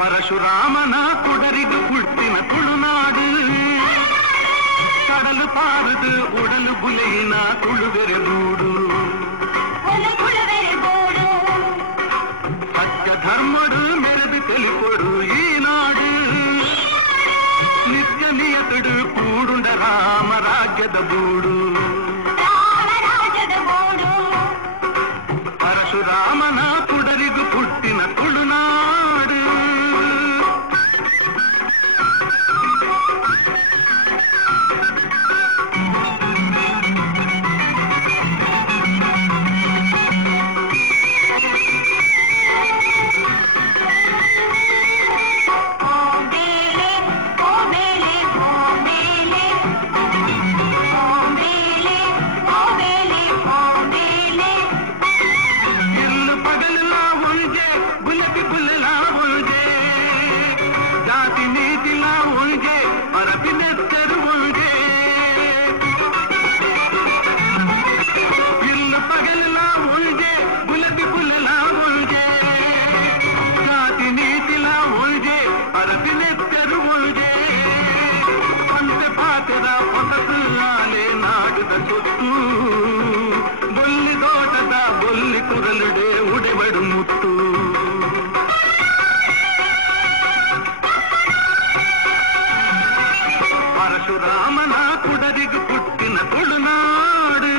ಪರಶುರಾಮನ ಕುಡರಿದು ಹುಟ್ಟಿನ ತುಳುನಾಡು ಕಡಲು ಪಾರದು ಉಡಲು ಬುಲೆಯಿನ ತುಳುವೆರೆ ಗೂಡು ಸತ್ಯ ಧರ್ಮಡು ಮೆರೆದು ತೆಲಿಕೊಡು ಈ ನಾಡು ನಿತ್ಯ ನಿಯತಡು ಕೂಡುಂಡ ರಾಮ ರಾಜ್ಯದ ಬೂಡು ಪರಶುರಾಮನ ಕುಡರಿದು ಹುಟ್ಟಿನ ತುಳುನಾಡು ಪರಶುರಾಮನ ಕುಡರಿಗು ಹುಟ್ಟಿನ ತುಳುನಾಡು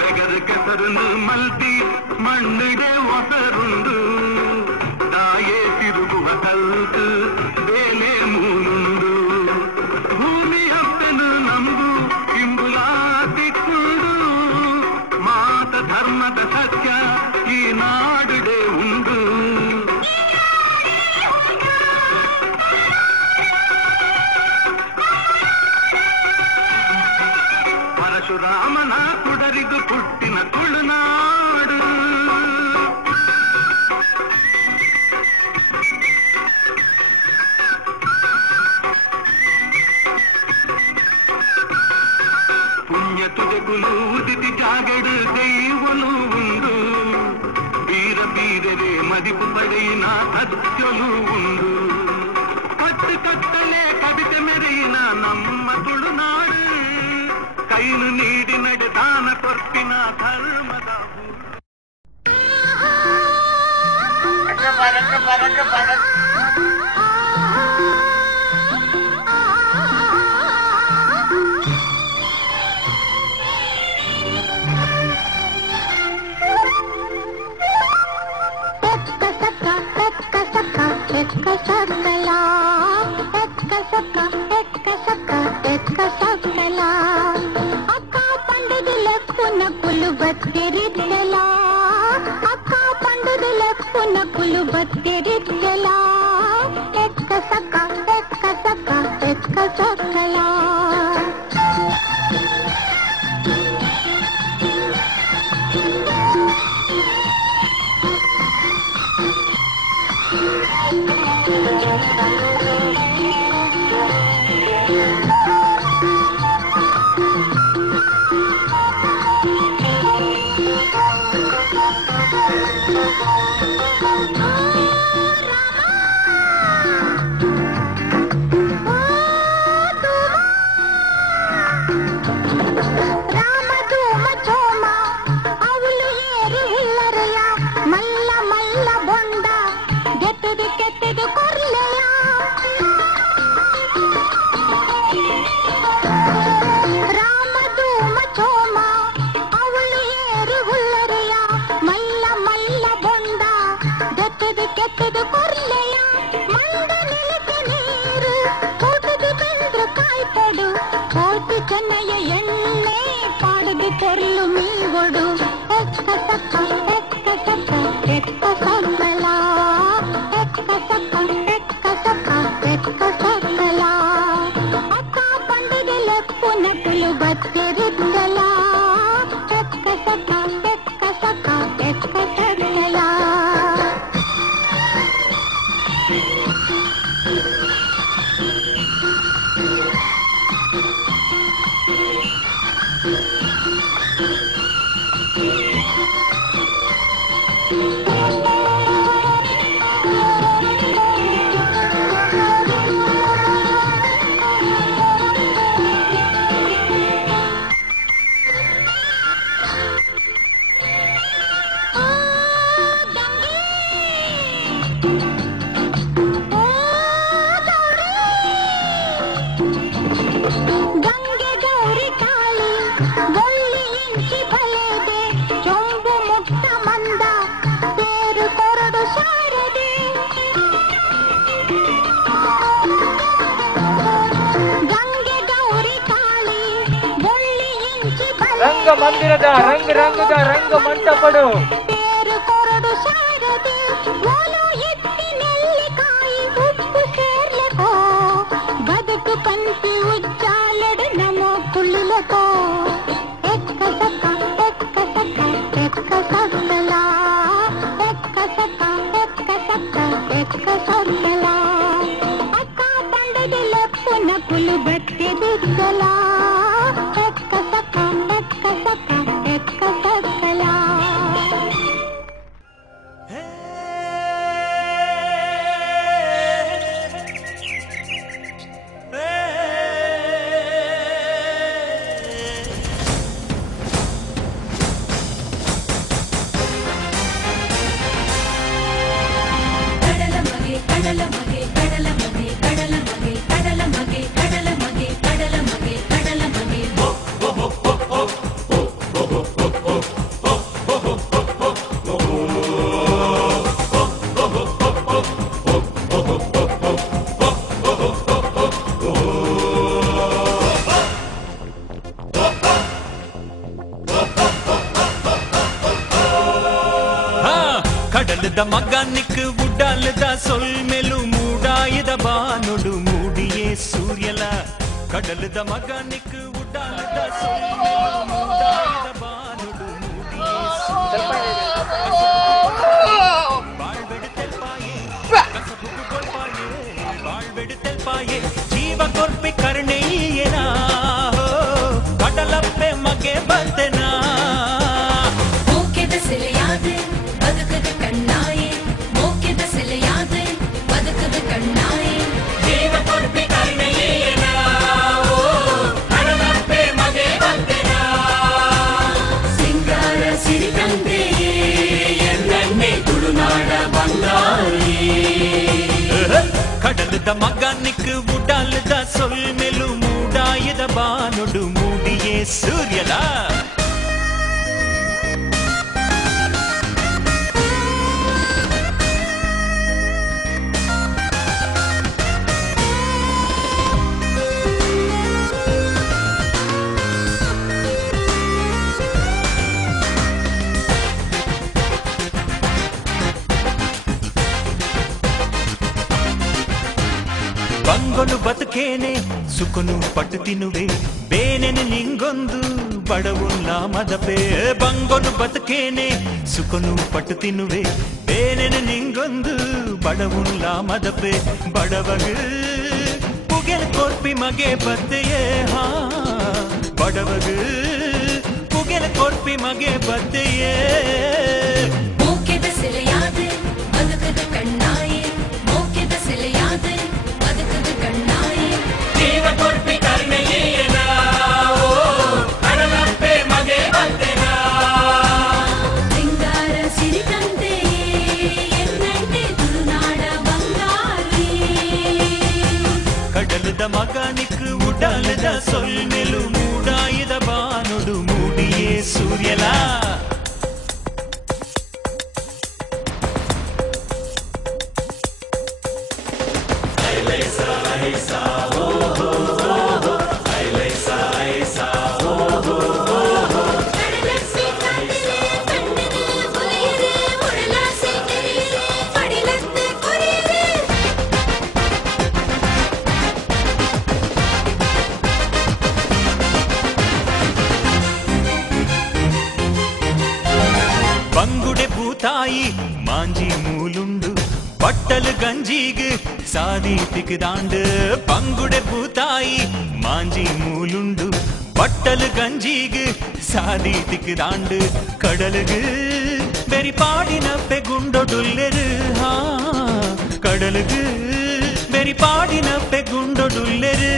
ಬೆಗರು ಕೆಸರುನು ಮಲ್ತಿ ಮಣ್ಣಿಡೆ ಒಸರುಂಡು ತಾಯೇ ತಿರುಗುವ ಕಲ್ತು ಬೇಲೆ ಮೂನುಂಡು ಭೂಮಿಯಪ್ಪನು ನಂಬು ಇಂಬುಲಾತಿಕ್ಕುಂಡು ಮಾತ ಧರ್ಮದ ಸತ್ಯ ಈ ನಾಡುಡೆ ಉಂಡು ಪರಶುರಾಮನ ಕುಡರಿದು ಹುಟ್ಟಿನ ತುಳುನಾಡು పుణ్య తుదకులు ఉదితి జాగడు దైవలు ఉండు బీర బీరరే మదిపు పడైన సత్యలు ఉండు కట్టు కట్టలే కవిత మెరైన నమ్మ ತುಳುನಾಡು ಕೈಲು ನೀಡಿ ನಡೆದಾನ ಕೊರ್ಪಿನ ಧರ್ಮದ అక్క పండుగలకు నకులు బతిరిద్దెలా అక్క పండుగలకు నకులు బతిరిద్దెలా ఎక్క సక్క ఎక్క సక్క ఎక్క సక్కలా మల్ల మల్ల బొండ గెట్టుది కెట్టుది కొర్లేయా ರಂಗ ಮಂದಿರದ ರಂಗದ ರಂಗ ಮಂಟಪಡು ಬದುಕು ಕಂಟಿ ಉಜ್ಜಾಲಡು ನಮೋ ಕುಳ್ಳುಲಕೋ ಅಕ್ಕ ಬಂಡದಿಲ್ಲ ಪುನ ಕುಲು ಬಟ್ಟೆ ಬಿದ್ದಲ கடலுத மகானிக்கு உடாலுத சொல் மெலு மூடாயுத பானுடு மூடியே சூரியல கடலுத மகானிக்கு உடாலுத சொல் மெலு மூடாயுத பானுடு மூடியே வாழ்வெடுத்தல் பாயே கசபுக்கு கொள்பாயே வாழ்வெடுத்தல் பாயே ஜீவ கொற்பி கருணையேனா கடலப்பே மகே பந்தனா மூக்கித சிலையாது பதுக்குது கண்ணாயே மூக்கித சிலையாது பதுக்குது கண்ணாயே ஜீவ பொறுப்பி கருணையேனா கடலப்பே மகே பந்தனா சிங்கார சிரி தந்தே என்னே துடுநாட ಬಂಗಾರಿ கடலுத மகானிக்கு உடாலுத சொல் மெலு மூடாயுத பானுடு மூடியே சூரியலா ಬಂಗೊಲು ಬದುಕೇನೆ ಸುಖನು ಪಟ್ಟು ತಿನ್ನುವೆ ಬೇನೆನೆ ನಿಂಗೊಂದು ಬಡವುಲ್ಲ ಮದಪೆ ಬಂಗೊಲು ಬದುಕೇನೆ ಸುಖನು ಪಟ್ಟು ತಿನ್ನುವೆ ಬೇನೆನೆ ನಿಂಗೊಂದು ಬಡವುಲ್ಲ ಮದಪೆ ಬಡವಗ ಪುಗೆಲ್ ಕೊರ್ಪಿ ಮಗೆ ಬತ್ತೆಯೇ ಹಾ ಬಡವಗ ಪುಗೆಲ್ ಕೊರ್ಪಿ ಮಗೆ ಬತ್ತೆಯೇ மூக்கித சிலையாது பதுக்குது கண்ணாயே மூக்கித சிலையாது பதுக்குது கண்ணாயே ಜೀವ ಕೊರ್ಪಿ ಕರುಣೆಯೇನಾ கடலப்பே மகே பந்தனா ಸಿಂಗಾರ ಸಿರಿ ತಂದೆ ಎನ್ನಂತೆ ತುಳುನಾಡ ಬಂಗಾರಿ கடலுத மகானிக்கு உடாலுத சொல் மெலு மூடாயுத பானுடு மூடியே சூரியலா ಬಂಗುಡೆ ಭೂತಾಯಿ ಮಾಂಜಿ ಮೂಲುಂಡು பட்டலு கஞ்சிக்கு சாதித்துக்கு தாண்டு பங்குடை பூத்தாயி மாஞ்சி மூலுண்டு பட்டலு கஞ்சிக்கு சாதித்துக்கு தாண்டு கடலுக்கு ಬೆರಿ ಪಾಡಿನ ಪೆಗುಂಡೊಡುಲ್ಲೆರು ಕಡಲುಗು ಬೆರಿ ಪಾಡಿನ ಪೆಗುಂಡೊಡುಲ್ಲೆರು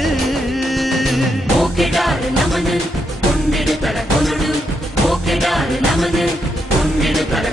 ಓಕೆಡಾರು ನಮನು ಉಂಡಿಡು ತಡ ಕೊನುಡು ಓಕೆಡಾರು ನಮನು ಉಂಡಿಡು ತಡ